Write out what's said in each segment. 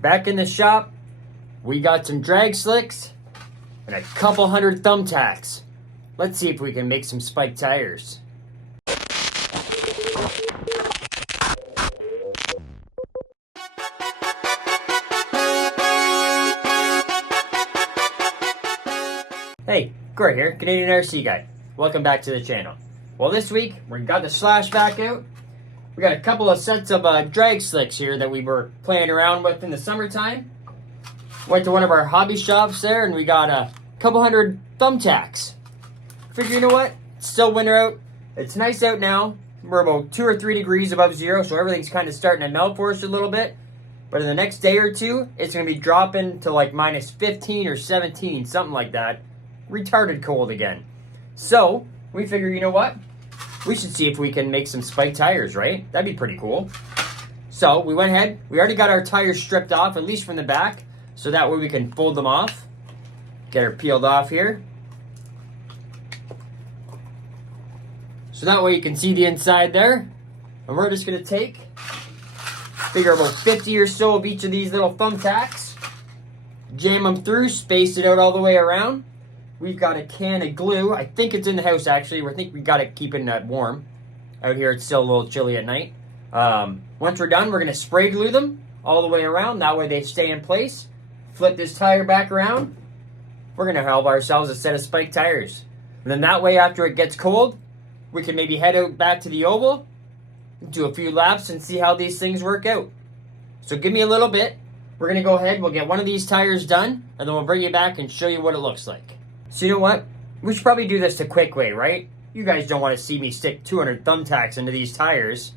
Back in the shop, we got some drag slicks and a couple hundred thumbtacks. Let's see if we can make some spike tires. Hey, Corey here, Canadian RC Guy. Welcome back to the channel. Well, this week, we got the slash back out. We got a couple of sets of drag slicks here that we were playing around with in the summertime. Went to one of our hobby shops there and we got a couple hundred thumbtacks. Figure, you know what? It's still winter out. It's nice out now. We're about 2 or 3 degrees above zero, so everything's kind of starting to melt for us a little bit. But in the next day or two, it's going to be dropping to like minus 15 or 17, something like that. Retarded cold again. So, we figure, you know what? We should see if we can make some spike tires, right? That'd be pretty cool. So, we went ahead. We already got our tires stripped off, at least from the back. So that way we can fold them off. Get her peeled off here. So that way you can see the inside there. And we're just going to figure about 50 or so of each of these little thumbtacks. Jam them through, space it out all the way around. We've got a can of glue. I think it's in the house, actually. I think we got to keep it warm. Out here, it's still a little chilly at night. Once we're done, we're going to spray glue them all the way around. That way they stay in place. Flip this tire back around. We're going to have ourselves a set of spike tires. And then that way, after it gets cold, we can maybe head out back to the oval, do a few laps, and see how these things work out. So give me a little bit. We're going to go ahead. We'll get one of these tires done, and then we'll bring you back and show you what it looks like. So you know what? We should probably do this the quick way, right? You guys don't want to see me stick 200 thumbtacks into these tires.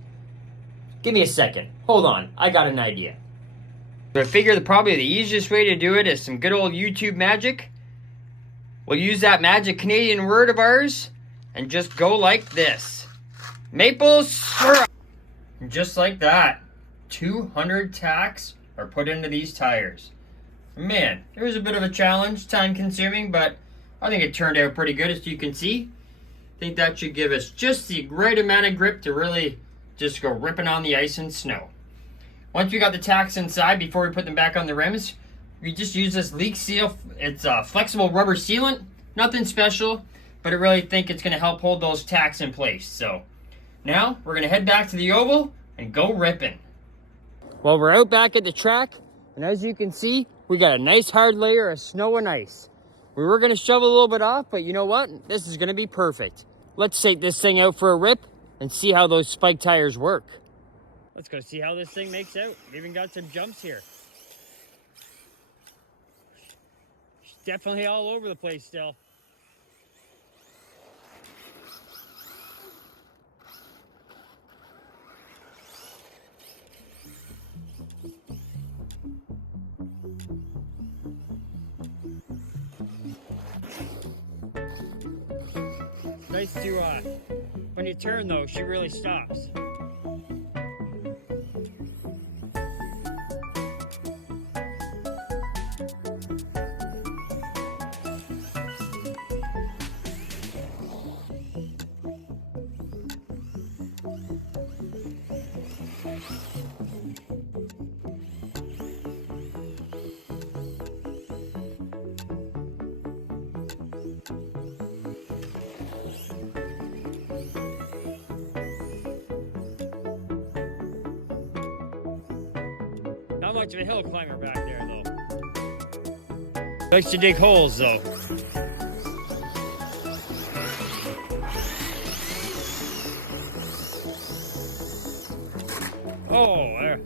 Give me a second. Hold on. I got an idea. So I figure probably the easiest way to do it is some good old YouTube magic. We'll use that magic Canadian word of ours and just go like this. Maple syrup! Just like that. 200 tacks are put into these tires. Man, it was a bit of a challenge, time consuming, but I think it turned out pretty good, as you can see. I think that should give us just the right amount of grip to really just go ripping on the ice and snow. Once we got the tacks inside, before we put them back on the rims, we just use this leak seal. It's a flexible rubber sealant, nothing special, but I really think it's going to help hold those tacks in place. So now we're going to head back to the oval and go ripping. Well, we're out back at the track, and as you can see, we got a nice hard layer of snow and ice. We were going to shovel a little bit off, but you know what? This is going to be perfect. Let's take this thing out for a rip and see how those spike tires work. Let's go see how this thing makes out. We even got some jumps here. It's definitely all over the place still. Nice to, when you turn though, she really stops. Not much of a hill climber back there, though. Likes to dig holes, though. Oh, there.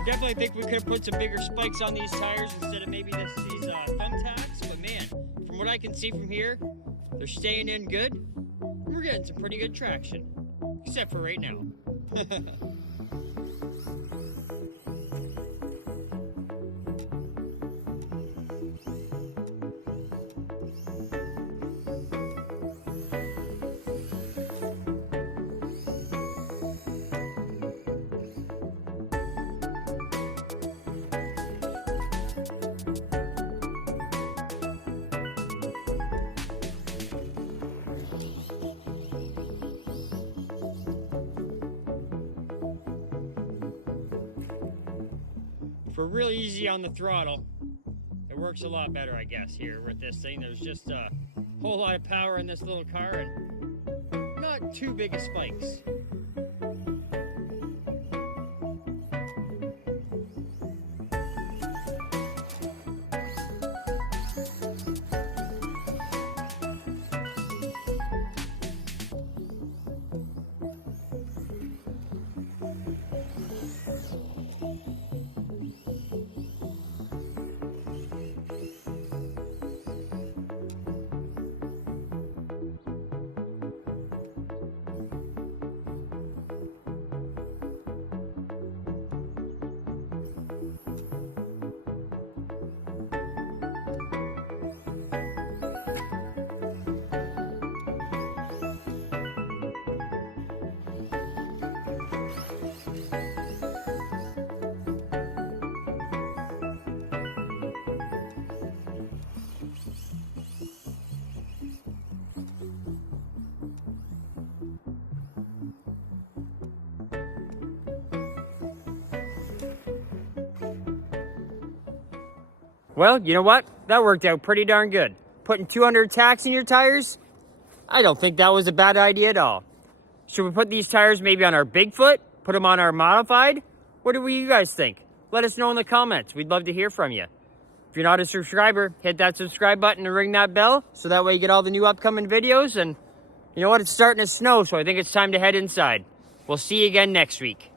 I definitely think we could have put some bigger spikes on these tires instead of maybe these thumbtacks. But man, from what I can see from here, they're staying in good. We're getting some pretty good traction, except for right now. If we're really easy on the throttle, it works a lot better, I guess, here with this thing. There's just a whole lot of power in this little car and not too big of spikes. Well, you know what? That worked out pretty darn good. Putting 200 tacks in your tires? I don't think that was a bad idea at all. Should we put these tires maybe on our Bigfoot? Put them on our modified? What do you guys think? Let us know in the comments. We'd love to hear from you. If you're not a subscriber, hit that subscribe button and ring that bell so that way you get all the new upcoming videos. And you know what? It's starting to snow, so I think it's time to head inside. We'll see you again next week.